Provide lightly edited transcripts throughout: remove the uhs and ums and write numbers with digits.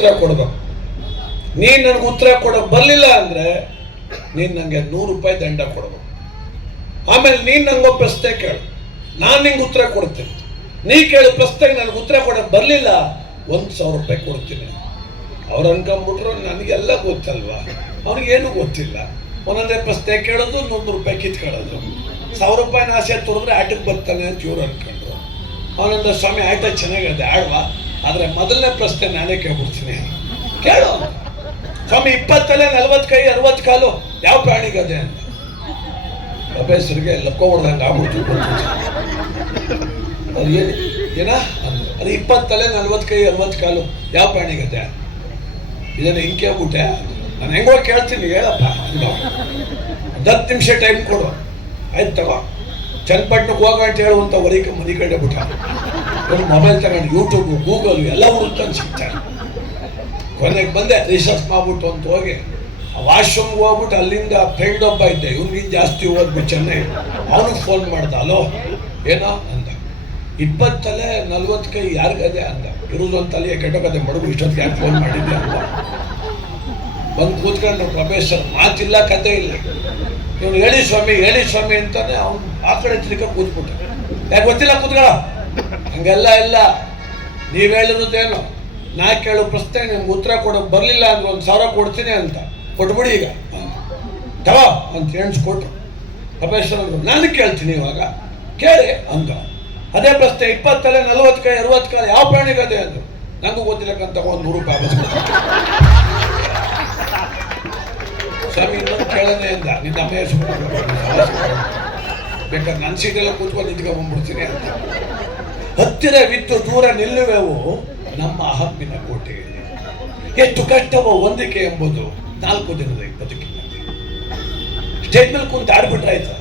ಉತ್ತರ ಕೊಡ್ಬೇಕು. ನೀನು ನನಗೆ ಉತ್ತರ ಕೊಡೋಕೆ ಬರಲಿಲ್ಲ ಅಂದರೆ ನೀನು ನನಗೆ 100 ರೂಪಾಯಿ ದಂಡ ಕೊಡಬೇಕು. ಆಮೇಲೆ ನೀನು ನನಗೆ ಪ್ರಶ್ನೆ ಕೇಳು, ನಾನು ನಿಂಗೆ ಉತ್ತರ ಕೊಡ್ತೀನಿ. ನೀ ಕೇಳು ಪ್ರಶ್ನೆಗೆ ನನಗೆ ಉತ್ತರ ಕೊಡೋಕೆ ಬರಲಿಲ್ಲ, 1,000 ರೂಪಾಯಿ ಕೊಡ್ತೀನಿ. ಅವ್ರು ಅನ್ಕೊಂಡ್ಬಿಟ್ರು ನನಗೆಲ್ಲ ಗೊತ್ತಲ್ವಾ, ಅವ್ನಿಗೇನು ಗೊತ್ತಿಲ್ಲ. ಒಂದೊಂದೇ ಪ್ರಶ್ನೆ ಕೇಳೋದು, 100 ರೂಪಾಯಿ ಕಿತ್ಕೊಳ್ಳೋದು. 1,000 ರೂಪಾಯಿನ ಆಸೆ ತೊಡಿದ್ರೆ ಆಟಕ್ಕೆ ಬರ್ತಾನೆ ಅಂತ ಇವ್ರು ಅನ್ಕೊಂಡ್ರು. ಅವನೊಂದು ಸ್ವಾಮಿ ಆಟ ಚೆನ್ನಾಗಿದೆ ಆಡ್ವಾ, ಆದರೆ ಮೊದಲನೇ ಪ್ರಶ್ನೆ ನಾನೇ ಕೇಳ್ಬಿಡ್ತೀನಿ. ಕೇಳು ಸ್ವಾಮಿ, 20 ತಲೆ 40 ಕೈ 60 ಕಾಲು ಯಾವ ಪ್ರಾಣಿಗದೆ ಅಂತ. ಪ್ರೊಫೆಸರ್ಗೆ ಲಕ್ಕ ಹೊಡೆದಂಗೆ ಆಗ್ಬಿಡ್ತು. ಅದು ಏನ ಅಂದ್ರು. ಅದು 20 ತಲೆ 40 ಕೈ 60 ಕಾಲು ಯಾವ ಪ್ರಾಣಿಗದೆ. ಇದನ್ನು ಹಿಂಗೆ ಕೇಳ್ಬಿಟ್ಟೆ. ನಾನು ಹೆಂಗೋ ಕೇಳ್ತೀನಿ, ಹೇಳಪ್ಪ. 10 ನಿಮಿಷ ಟೈಮ್ ಕೊಡು. ಆಯ್ತು ತಗೋ, ಚನ್ನಪಟ್ಟಣಕ್ಕೆ ಹೋಗ ಅಂತ ಹೇಳುವಂಥ ಹೊರಗೆ ಮನೆ ಕಡೆ ಬಿಟ್ಟ. ಒಂದು ಮೊಬೈಲ್ ತಗೊಂಡು ಯೂಟ್ಯೂಬು ಗೂಗಲ್ ಎಲ್ಲ ಹುಡುಕ್ತಾನೆ ಸಿಗ್ತಾರೆ. ಕೊನೆಗೆ ಬಂದೆ, ರಿಸರ್ಚ್ ಮಾಡ್ಬಿಟ್ಟು ಅಂತ ಹೋಗಿ ವಾಶ್ರೂಮ್ಗೆ ಹೋಗ್ಬಿಟ್ಟು ಅಲ್ಲಿಂದ ಫ್ರೆಂಡ್ ಒಬ್ಬ ಇದ್ದೆ, ಇವ್ನಿಗಿಂತ ಜಾಸ್ತಿ ಓದ್ಬಿಟ್ಟು ಚೆನ್ನೈ. ಅವನಿಗೆ ಫೋನ್ ಮಾಡ್ದ, ಅಲೋ ಏನೋ ಅಂದ. 20 ತಲೆ 40 ಕೈ ಯಾರಿಗದೆ ಅಂದ. ಇರೋದೊಂದು ತಲೆಯ ಕೆಟ್ಟೋಗದೆ ಮಡುಗು, ಇಷ್ಟೊತ್ತಿಗೆ ಯಾಕೆ ಫೋನ್ ಮಾಡಿದ್ದೆ ಅಂತ ಬಂದು ಕೂತ್ಕೊಂಡು ಪ್ರೊಫೆಸರ್ ಮಾತಿಲ್ಲ ಕತೆ ಇಲ್ಲ. ಇವನು ಹೇಳಿ ಸ್ವಾಮಿ ಅಂತಾನೆ ಅವ್ನು ಆ ಕಡೆ ತಿರ್ಕ ಕೂತ್ಬಿಟ್ಟ. ಯಾಕೆ ಗೊತ್ತಿಲ್ಲ ಕೂತ್ಗಳ, ಹಂಗೆಲ್ಲ ಇಲ್ಲ. ನೀವು ಹೇಳಿರೋದೇನು, ನಾ ಕೇಳೋ ಪ್ರಶ್ನೆ ನಿಮ್ಗೆ ಉತ್ತರ ಕೊಡೋಕೆ ಬರಲಿಲ್ಲ ಅಂದ್ರೆ 1,000 ಕೊಡ್ತೀನಿ ಅಂತ. ಕೊಟ್ಬಿಡಿ ಈಗ ತಗೋ ಅಂತ ಎಣಿಸ್ಕೊಟ್ರು. ಪ್ರೊಫೆಸರ್ ಅಂದರು, ನಾನು ಕೇಳ್ತೀನಿ ಇವಾಗ ಕೇಳಿ ಅಂದ. ಅದೇ ಪ್ರಶ್ನೆ 20 ತಲೆ 40 ಕೈ 60 ಕಾಲು ಯಾವ ಪ್ರಾಣಿಗದೆ ಅಂದರು. ನನಗೂ ಗೊತ್ತಿಲ್ಲಕ್ಕಂತ 100 ರೂಪಾಯಿ ಸ್ವಾಮಿ ಇನ್ನೊಂದು ಕೇಳನೆ ಅಂದ. ನಿನ್ನ ಅಮ್ಮ ಹೆಸರು ಬೇಕಾದ್ರೆ ನನ್ನ ಸೀಟೆಲ್ಲ ಕೂತ್ಕೊಂಡು ನಿಂತ್ಕೊಂಡ್ಬಿಡ್ತೀನಿ ಅಂತ. ಹತ್ತಿರವಿದ್ದು ದೂರ ನಿಲ್ಲುವೆವು ನಮ್ಮ ಅಹಮ್ಮಿನ ಕೋಟೆಯಲ್ಲಿ. ಎಷ್ಟು ಕಷ್ಟವೋ ಹೊಂದಿಕೆ ಎಂಬುದು 4 ದಿನದ ಬದುಕಿನಲ್ಲಿ. ಸ್ಟೇಜ್ ಮೇಲೆ ಕುಂತು ಆಡ್ಬಿಟ್ರೆ ಆಯ್ತು.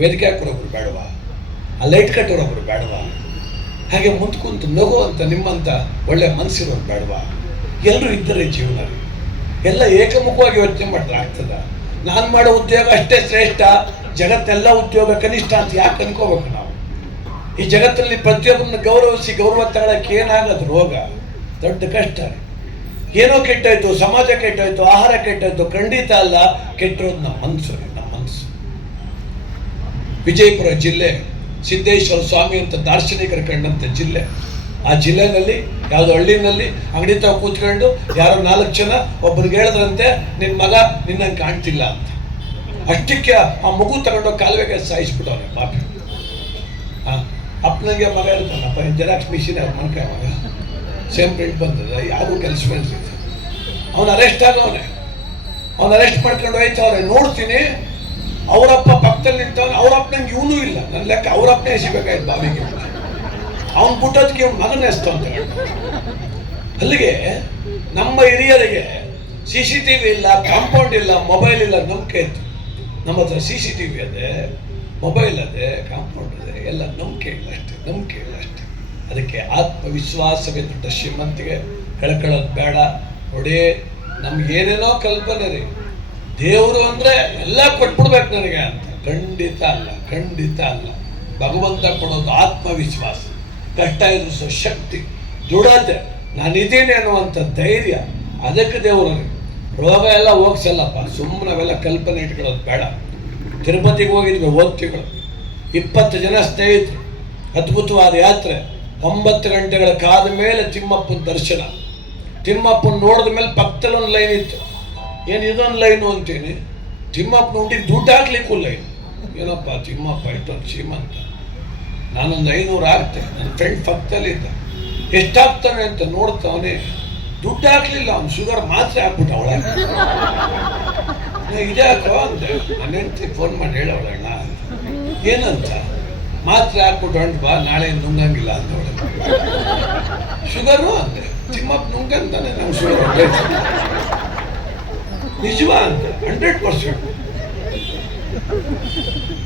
ವೇದಿಕೆ ಹಾಕೋರೊಬ್ರು ಬೇಡವಾ, ಆ ಲೈಟ್ ಕಟ್ಟೋರೊಬ್ರು ಬೇಡವಾ, ಹಾಗೆ ಮುಂದೆ ಕುಂತು ನಗು ಅಂತ ನಿಮ್ಮಂತ ಒಳ್ಳೆ ಮನಸ್ಸಿರೋರು ಬೇಡವಾ. ಎಲ್ಲರೂ ಇದ್ದರೆ ಜೀವನ ಎಲ್ಲ ಏಕಮುಖವಾಗಿ ಯೋಚನೆ ಮಾಡಿದ್ರೆ ಆಗ್ತದ. ನಾನು ಮಾಡೋ ಉದ್ಯೋಗ ಅಷ್ಟೇ ಶ್ರೇಷ್ಠ, ಜಗತ್ತೆಲ್ಲ ಉದ್ಯೋಗ ಕನಿಷ್ಠ ಅಂತ ಯಾಕೆ ಅನ್ಕೋಬೇಕು ನಾವು? ಈ ಜಗತ್ತಲ್ಲಿ ಪ್ರತಿಯೊಬ್ಬರನ್ನ ಗೌರವಿಸಿ ಗೌರವ ತಗೊಳ್ಳೋಕೆ ಏನಾಗೋದು? ರೋಗ ದೊಡ್ಡ ಕಷ್ಟ. ಏನೋ ಕೆಟ್ಟೋಯ್ತು, ಸಮಾಜ ಕೆಟ್ಟೋಯ್ತು, ಆಹಾರ ಕೆಟ್ಟೋಯ್ತು, ಖಂಡಿತ ಅಲ್ಲ. ಕೆಟ್ಟಿರೋದು ನಮ್ಮ ಮನಸ್ಸು. ವಿಜಯಪುರ ಜಿಲ್ಲೆ ಸಿದ್ದೇಶ್ವರ ಸ್ವಾಮಿ ಅಂತ ದಾರ್ಶನಿಕರು ಕಂಡಂಥ ಜಿಲ್ಲೆ. ಆ ಜಿಲ್ಲೆನಲ್ಲಿ ಯಾವುದೋ ಹಳ್ಳಿನಲ್ಲಿ ಅಂಗಡಿ ತಾವು ಕೂತ್ಕೊಂಡು ಯಾರೋ 4 ಜನ ಒಬ್ಬರಿಗೆ ಹೇಳಿದ್ರಂತೆ, ನಿನ್ನ ಮಗ ನಿನ್ನಂಗೆ ಕಾಣ್ತಿಲ್ಲ ಅಂತ. ಅಷ್ಟಕ್ಕೆ ಆ ಮಗು ತಗೊಂಡೋಗಿ ಕಾಲುವೆಗೆ ಸಾಯಿಸ್ಬಿಟ್ಟವನೆ ಪಾಪಿ. ಅಪ್ಪನಿಗೆ ಮಗ ಇರ್ತಾನಪ್ಪ, ಜೆರಾಕ್ಸ್ ಮಿಷಿನ್ ಅವ್ರ ಮನ್ಕ ಮಗ ಸೇಮ್ ಪ್ರಿಂಟ್ ಬಂದದ, ಯಾವುದೂ ಕೆಲಸ ಬೆಳೆಸಿದ್ದ. ಅವನು ಅರೆಸ್ಟ್ ಆಗವನೆ. ಅವನು ಅರೆಸ್ಟ್ ಮಾಡ್ಕೊಂಡು ಹೋಯ್ತವ್ರೆ. ನೋಡ್ತೀನಿ ಅವರಪ್ಪ ಪಕ್ಕದಲ್ಲಿ ನಿಂತವನು. ಅವರಪ್ಪ ನಂಗೆ ಇವನೂ ಇಲ್ಲ, ನನ್ನ ಲೆಕ್ಕ ಅವರಪ್ಪನೇ ಎಸಿಬೇಕಾಯ್ತು ಬಾವಿಗೆ. ಅವನು ಬಿಟ್ಟೋದಕ್ಕೆ ಅವ್ನು ಮಗನ ಎಸ್ತಂತ. ಅಲ್ಲಿಗೆ ನಮ್ಮ ಹಿರಿಯರಿಗೆ CCTV ಇಲ್ಲ, ಕಾಂಪೌಂಡ್ ಇಲ್ಲ, ಮೊಬೈಲ್ ಇಲ್ಲ, ನಂಬಿಕೆ ಇತ್ತು. ನಮ್ಮ ಹತ್ರ CCTV ಅದೇ, ಮೊಬೈಲ್ ಅದೇ, ಕಾಂಪೌಂಡ್ ಅದೇ, ಎಲ್ಲ ನಂಬಿಕೆ ಇಲ್ಲ ಅಷ್ಟೇ. ಅದಕ್ಕೆ ಆತ್ಮವಿಶ್ವಾಸವೇ ದೊಡ್ಡ ಶ್ರೀಮಂತಿಗೆ. ಕಳ್ಕೊಳ್ಳೋದು ಬೇಡ. ನೋಡಿ, ನಮ್ಗೆ ಏನೇನೋ ಕಲ್ಪನೆ ರೀ, ದೇವರು ಅಂದರೆ ಎಲ್ಲ ಕೊಟ್ಬಿಡ್ಬೇಕು ನನಗೆ ಅಂತ. ಖಂಡಿತ ಅಲ್ಲ. ಭಗವಂತ ಕೊಡೋದು ಆತ್ಮವಿಶ್ವಾಸ, ಕಷ್ಟ ಎದುರಿಸೋ ಶಕ್ತಿ, ದೃಢತೆ, ನಾನಿದ್ದೀನಿ ಅನ್ನುವಂಥ ಧೈರ್ಯ. ಅದಕ್ಕೆ ದೇವರಲ್ಲಿ ರೋಗ ಎಲ್ಲ ಹೋಗ್ಸಲ್ಲಪ್ಪ. ಸುಮ್ಮನೆ ಅವೆಲ್ಲ ಕಲ್ಪನೆ ಇಟ್ಕೊಳ್ಳೋದು ಬೇಡ. ತಿರುಪತಿಗೆ ಹೋಗಿದ್ವಿ ಓದ್ತಿಗಳು, 20 ಜನ ಸ್ನೇಹಿತರು. ಅದ್ಭುತವಾದ ಯಾತ್ರೆ. 9 ಗಂಟೆಗಳ ಕಾದ ಮೇಲೆ ತಿಮ್ಮಪ್ಪನ ದರ್ಶನ. ತಿಮ್ಮಪ್ಪನ ನೋಡಿದ ಮೇಲೆ ಪಕ್ಕದಲ್ಲಿ ಒಂದು ಲೈನ್ ಇತ್ತು. ಏನು ಇದೊಂದು ಲೈನು ಅಂತೀನಿ. ತಿಮ್ಮಪ್ಪನ ಉಂಟಿಗೆ ದುಡ್ಡು ಹಾಕ್ಲಿಕ್ಕೂ ಲೈನ್. ಏನಪ್ಪ ತಿಮ್ಮಪ್ಪ ಇಷ್ಟೊಂದು ಶ್ರೀಮಂತ. ನಾನೊಂದು 500 ಹಾಕ್ತೆ. ನನ್ನ ಫ್ರೆಂಡ್ ಪಕ್ಕದಲ್ಲಿದ್ದ. ಎಷ್ಟಾಗ್ತಾನೆ ಅಂತ ನೋಡ್ತಾವನೆ. ದುಡ್ಡು ಹಾಕ್ಲಿಲ್ಲ, ಅವ್ನು ಶುಗರ್ ಮಾತ್ರ ಹಾಕ್ಬಿಟ್ಟು ಅವಳ. ಇದೇ ಹಾಕೋ ಅಂದೆ. ನನ್ನ ಹೆಂಡತಿ ಫೋನ್ ಮಾಡಿ ಹೇಳವಳಣ್ಣ ಏನಂತ. ಮಾತ್ರ ಹಾಕ್ಬಿಟ್ಟು ಹೊಂಟು ಬಾ, ನಾಳೆ ನುಂಗಂಗಿಲ್ಲ ಅಂತವಳೆ. ಶುಗರು ಅಂದೆ. ತಿಮ್ಮಪ್ಪ ನುಂಗಂತಾನೆ ನಮ್ಮ ಶುಗರ್ ಹೊಟ್ಟೆ ನಿಜವಾ ಅಂತ. 100%.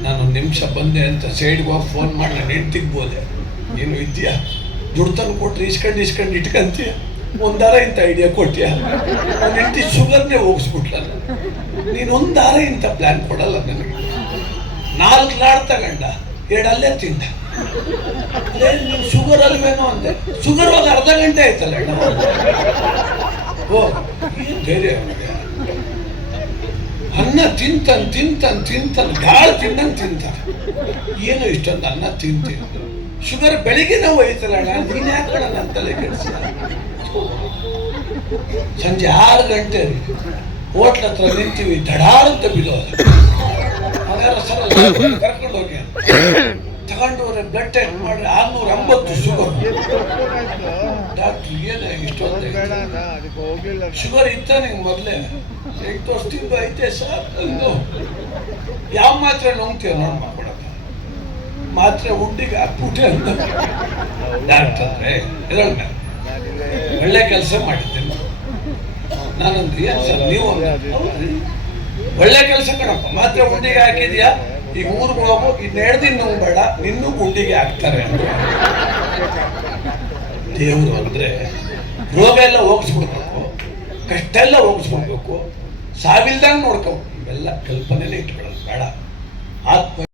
ನಾನೊಂದು ನಿಮಿಷ ಬಂದೆ ಅಂತ ಸೈಡ್ಗೆ ಹೋಗಿ ಫೋನ್ ಮಾಡಿ ನಾನು ಹೆಂಡ್ತಿಗೆ ಬೋದೆ. ಏನು ಇದೆಯಾ, ದುಡ್ಡು ತಂದು ಕೊಟ್ರೆ ಇಸ್ಕೊಂಡು ಇಟ್ಕಂತೀಯ, ಒಂದಾರ ಇಂಥ ಐಡಿಯಾ ಕೊಟ್ಟಿಯ. ನನ್ನ ಹೆಂಡತಿ ಶುಗರ್ನೇ ಹೋಗಿಸ್ಬಿಟ್ಲ. ನೀನೊಂದಾರ ಇಂಥ ಪ್ಲ್ಯಾನ್ ಕೊಡಲ್ಲ ನನಗೆ. 4 ಲಾಡ್ ತಗೊಂಡ, 2 ಅಲ್ಲೇ ತಿಂದ. ಅದೇ ನೀನು ಶುಗರ್ ಅಲ್ವೇನೋ ಅಂದೆ. ಶುಗರ್ ಹೋಗಿ ಅರ್ಧ ಗಂಟೆ ಆಯ್ತಲ್ಲ. ಓ ಏನ್ ಧೈರ್ಯ ಅವನಿಗೆ. ಅನ್ನ ತಿಂತಾನೆ ಗಾಳ ತಿಂದಂಗೆ ತಿಂತಾನೆ. ಏನು ಇಷ್ಟೊಂದು ಅನ್ನ ತಿಂತೀನಿ. ಶುಗರ್ ಬೆಳಿಗ್ಗೆ ನಾವು ಒಯ್ತಲ್ಲ, ನೀನ್ ಯಾಕಣ ನನ್ನ ತಲೆ ಕೆಡಿಸ. ಸಂಜೆ 6 ಗಂಟೆ ಹೋಟ್ಲ ಹತ್ರ ನಿಂತೀವಿ, ದಡಾರಂತ ಬಿಡೋದು. ಅದಾರ ಸಲ ಕರ್ಕೊಂಡು ಹೋಗಿ ತಗೊಂಡು ಬ್ಲಡ್ ಟೆಸ್ಟ್ ಮಾಡ್ರೆ 650 ಶುಗರ್. ಡಾಕ್ಟ್ರ್ ಏನೇ ಇಷ್ಟೊಂದು ಶುಗರ್ ಇತ್ತ ನಿಂಗೆ ಮೊದಲೇ 8 ವರ್ಷದಿಂದ ಐತೆ ಸರ್ ಅಂದು. ಯಾವ ಮಾತ್ರೆ ನುಂಗ್ತೀಯ ನೋಡಿ ಮಾಡ್ಕೊಡಕ, ಮಾತ್ರೆ ಉಂಡಿಗೆ ಹಾಕ್ಬಿಟ್ಟೆ ಅಂತ. ಡಾಕ್ಟರ್ ಅಂದ್ರೆ ಇದೊಳ್ಳೆ ಒಳ್ಳೆ ಕೆಲಸ ಮಾಡಿದ್ದೇನೆ ನಾನಂದ್ರೆ. ಏನ್ ಸರ್ ನೀವು ಒಳ್ಳೆ ಕೆಲಸ ಕಣಪ್ಪ, ಮಾತ್ರೆ ಉಂಡಿಗೆ ಹಾಕಿದ್ಯಾ, ಈಗ ಊರ್ಗೆ ಹೋಗು, ಇನ್ನು 2 ದಿನ ನಾವು ಬೇಡ, ನಿನ್ನೂ ಗುಂಡಿಗೆ ಹಾಕ್ತಾರೆ ಅಂತ. ದೇವರು ಅಂದ್ರೆ ರೋಗ ಎಲ್ಲ ಹೋಗಿಸ್ಬಿಡ್ಬೇಕು, ಕಷ್ಟ ಎಲ್ಲ ಹೋಗಿಸ್ಬಿಡ್ಬೇಕು, ಸಾವಿಲ್ದಂಗೆ ನೋಡ್ಕೊ. ಇವೆಲ್ಲ ಕಲ್ಪನೆಯಲ್ಲೇ ಇಟ್ಕೊಳ್ಳೋದು ಬೇಡ. ಆತ್ಮ